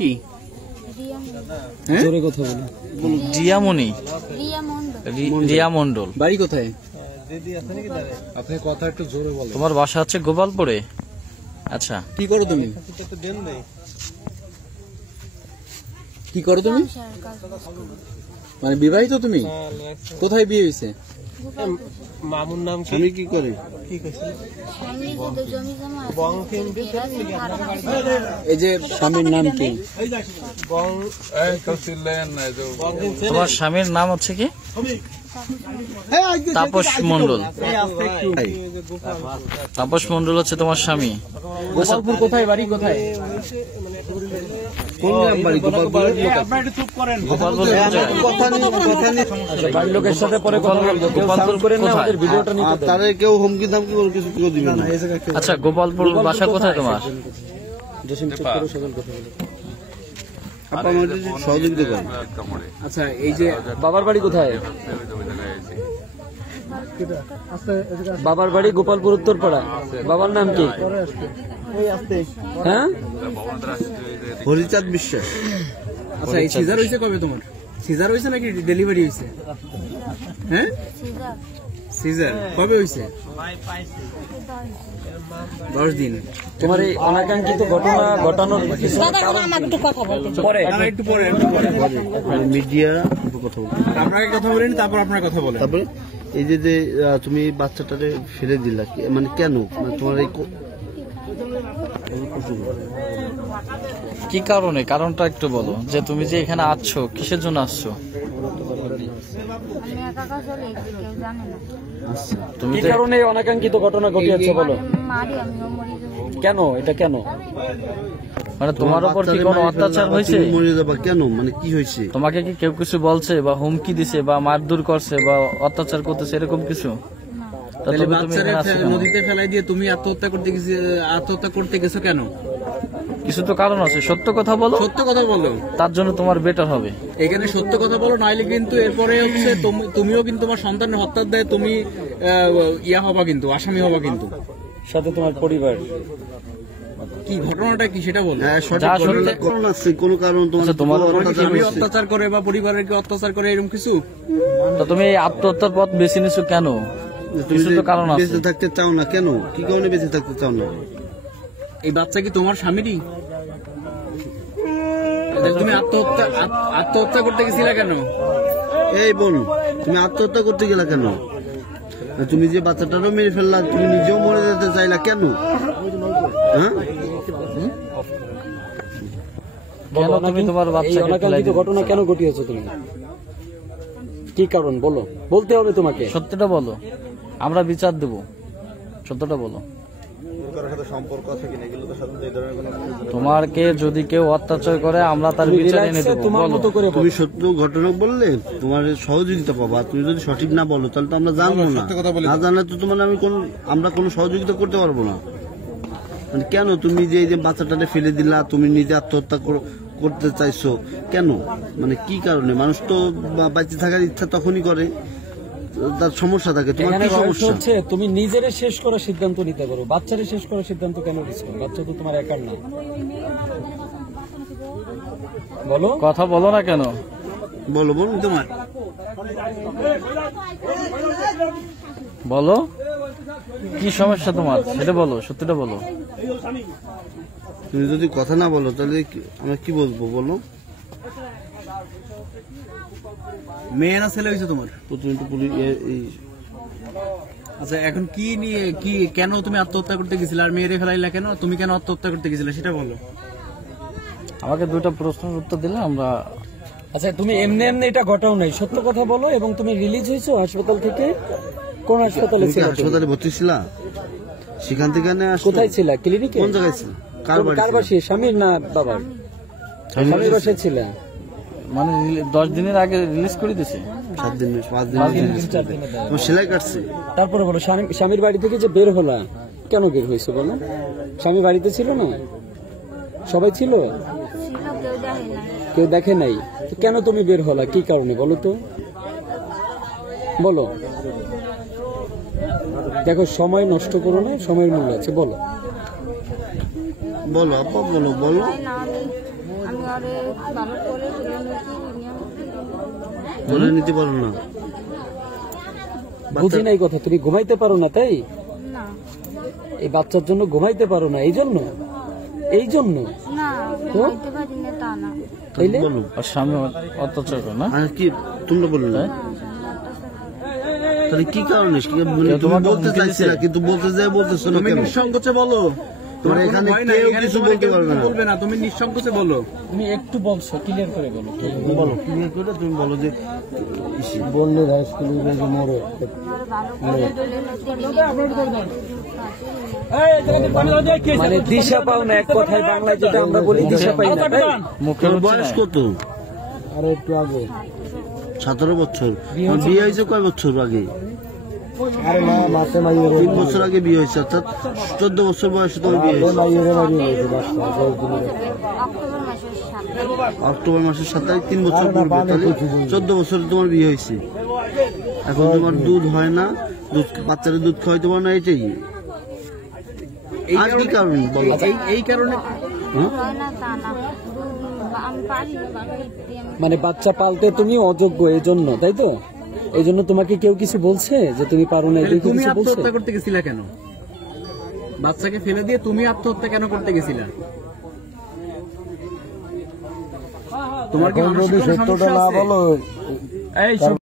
কি? জোরে কথা বলো। রিয়ামণি, রিয়া মন্ডল। বাড়ি কোথায়? আপনি কথা একটু জোরে বলেন। তোমার বাসা হচ্ছে গোপালপুরে। আচ্ছা, কি করো তুমি? কি করো তুমি? মানে বিবাহিত তুমি? কোথায় বিয়ে হয়েছে? মামুর নাম কি? আমি কি করে? এই যে স্বামীর নাম কি? তোমার স্বামীর নাম হচ্ছে কি? তাপস মন্ডল। তাপস মন্ডল হচ্ছে তোমার স্বামী। গোপালপুর কোথায়? বাড়ি কোথায়? কোন গ্রাম বাড়ি? গোপালপুর। গোপালপুর বাড়ির লোকের সাথে পরে কথা বলবো। গোপালপুর করে না, আমাদের ভিডিওটা নিতে দাও। তারে কেউ হুমকি দামকি বলে কিছু কেউ দিবে না। আচ্ছা, গোপালপুর বাসা কোথায় তোমার? জসিম চেক করো, সকল কথা বলো। আপা আমাদের সহযোগিতা করেন। আচ্ছা, এই যে বাবার বাড়ি কোথায়? বাবার বাড়ি গোপালপুর উত্তরপাড়া। বাবার নাম কি? হ্যাঁ, হরিচাঁদ বিশ্বাস। আচ্ছা, এই সিজার হয়েছে কবে তোমার? সিজার হয়েছে নাকি ডেলিভারি হয়েছে? হ্যাঁ, সিজার কবে হয়েছে? 10 দিন। তোমার এই অনাকাঙ্ক্ষিত ঘটনা ঘটানোর পরে একটু পরে মিডিয়া কথা বলবো। আপনাকে কথা বলেন, তারপর আপনার কথা বলেন। তারপরে এই যে যে তুমি বাচ্চাটারে ফেলে দিলা, মানে কেন? মানে তোমার এই কি কারণে? কারণটা একটু বলো, যে তুমি যে এখানে আসছো কিসের জন্য আসছো? তুমি কি কারণে অনাকাঙ্ক্ষিত ঘটনা ঘটিয়েছে বলো? কেন? এটা কেন? মানে তোমার উপর কি কোনো অত্যাচার হয়েছে? মরে যাবা কেন? মানে কি হয়েছে? তোমাকে কি কেউ কিছু বলছে বা হুমকি দিছে বা মারধর করছে বা অত্যাচার করতেছে এরকম কিছু? নদীতে ফেলাই দিয়ে তুমি আত্মহত্যা করতে গেছো কেন? কিছু তো কারণ আছে, সত্য কথা বলো। সত্য কথা বলো, তার জন্য তোমার বেটার হবে। এখানে সত্য কথা বলো, নাইলে কিন্তু এরপরে হচ্ছে তুমিও কিন্তু তোমার সন্তানের হত্যার দায়ে তুমি ইয়া হবা, কিন্তু আসামি হবা, কিন্তু সাথে তোমার পরিবার। কি ঘটনাটা কি সেটা বলো। কোন কারণ তোমার অত্যাচার করে বা পরিবারকে অত্যাচার করে এরকম কিছু? তো তুমি এই আত্মহত্যার পথ বেছে নিছো কেন? কিছু তো কারণ আছে। বেঁচে থাকতে চাও না কেন? কি কারণে বেঁচে থাকতে চাও না? এই বাচ্চা কি তোমার স্বামীরই? তুমি আত্মহত্যা করতে গেছিলা কেন? এই বোন, তুমি আত্মহত্যা করতে গেলা কেন? তুমি যে বাচ্চাটারও মেরে ফেললা, তুমি নিজেও মরে যেতে চাইলা কেন? হ্যাঁ, কেন তুমি তোমার বাচ্চাকে ঘটনা কেন ঘটিয়েছো তুমি? কি কারণ বলো, বলতে হবে তোমাকে। সত্যটা বলো, আমরা বিচার দেব। সত্যটা বলো। তোমারকে যদি কেউ অত্যাচার করে আমরা তার বিচার এনে দেব। তুমি সত্য ঘটনা বললে তোমার সহযোগিতা পাবা। তুমি যদি সঠিক না বলো তাহলে তো আমরা জানবো না। না জানলে তো তোমার আমরা কোনো সহযোগিতা করতে পারবো না। মানে কেন তুমি যে এই যে বাচ্চাটাকে ফেলে দিলা, তুমি নিজে আত্মহত্যা করতে চাইছো কেন? মানে কি কারণে? মানুষ তো বাঁচে থাকার ইচ্ছা তখনই করে, তার সমস্যা থাকে। তোমার কি সমস্যা? হচ্ছে তুমি নিজেরে শেষ করার সিদ্ধান্ত নিতে পারো, বাচ্চারে শেষ করার সিদ্ধান্ত কেন নিচ্ছ? বাচ্চা তো তোমার একার না। বলো, কথা বলো না কেন? বলো বলো তোমার বলো কি সমস্যা তোমার, সেটা বলো, সত্যিটা বলো। তুমি যদি কথা না বলো তাহলে আমরা কি বলবো বলো? মেয়ে না ছেলে হয়েছে তোমার? আচ্ছা, এখন কি নিয়ে কি কেন তুমি আত্মহত্যা করতে গেছিলে আর মেয়েরে ফেলাইলা কেন? তুমি কেন আত্মহত্যা করতে গেছিলে সেটা বলো। আমাকে দুটো প্রশ্নের উত্তর দিলে আমরা। আচ্ছা, তুমি এমনি এমনি এটা ঘটাও নাই, সত্য কথা বলো। এবং তুমি রিলিজ হয়েছো হাসপাতাল থেকে? কোন হাসপাতালে ছিল? হাসপাতালে ভর্তি ছিলা? সেখান থেকে কোথায় ছিল? ক্লিনিকে? কোন জায়গায় ছিল? কার বাসায়? স্বামীর না বাবার? স্বামীর বাসায় ছিল। মানে 10 দিনের আগে রিলিজ করে দিয়েছে। 7 দিন 5 দিন সেলাই কাটছে। তারপরে বলো, স্বামীর বাড়ি থেকে যে বের হলা, কেন বের হয়েছে বলো? স্বামী বাড়িতে ছিল না? সবাই ছিল? কেউ দেখে নাই? কেন তুমি বের হলা? কি কারণে বলো তো, বলো। দেখো, সময় নষ্ট করো না, সময়ের মূল্য আছে। বলো বলো আপা, বলো বলো। আমি আরে ভালো করে তুলে নিয়েছি ধরে নিতে পারো না? বুঝি নাই কথা, তুমি ঘুমাইতে পারো না তাই? না এই বাচ্চার জন্য ঘুমাইতে পারো না, এই জন্য না ঘুমাইতে পারি না তা না। তাইলে বলো। আর স্বামী অত্যাচার করে না? আর কি তোমরা বললে না? তাহলে কি কারণে? তুমি বলতে চাইছি না, কিন্তু বলতে যাই বলতেছো না তুমি কেন? নিঃসংকোচে বলো। তোমার তোমার এখানে কোনো ভয় নাই, কেউ এখানে কিছু তোমার বলতে কেউ পারবে কিছু না। বলবে না, তুমি নিঃসংকোচে বলো। তুমি একটু বলছো, ক্লিয়ার করে বলো। বলো ক্লিয়ার করে তুমি বলো যে বললে হাই স্কুলে মরে ভালো করে তুলে নিয়েছি মানে দিশা পাও না, এক কথায় বাংলায় যেটা আমরা বলি দিশা পাই না তাই? মুখে তোমার রুচি বয়স নাই? কত? আরো একটু আগে 17 বছর। তোমার বিয়ে হয়েছে কয় বছর আগে? আরে না, মাসে 3 বছর আগে বিয়ে হয়েছে, অর্থাৎ 14 বছর বয়সে তোমার বিয়ে হয়েছে। অক্টোবর মাসের 7 অক্টোবর মাসের 7 তারিখ 3 বছর পূর্বে, তাহলে 14 বছরে তোমার বিয়ে হয়েছে। এখন তোমার দুধ হয় না, বাচ্চারা দুধ খাওয়াইতে পারো না, এটাই আর কি কারণ বলো? এই কারণে হ্যাঁ? হয় না তা না আমি পারি না বাবা মানে বাচ্চা পালতে তুমি অযোগ্য এই জন্য, তাই তো? এই জন্য তোমাকে কেউ কিছু বলছে যে তুমি পারো না, এই জন্য তুমি কিছু বলছে? আত্মহত্যা করতে গেছিলা কেন? বাচ্চাকে ফেলে দিয়ে তুমি আত্মহত্যা কেন করতে গেছিলা? তোমার কি মানসিক কোনো সমস্যা আছে?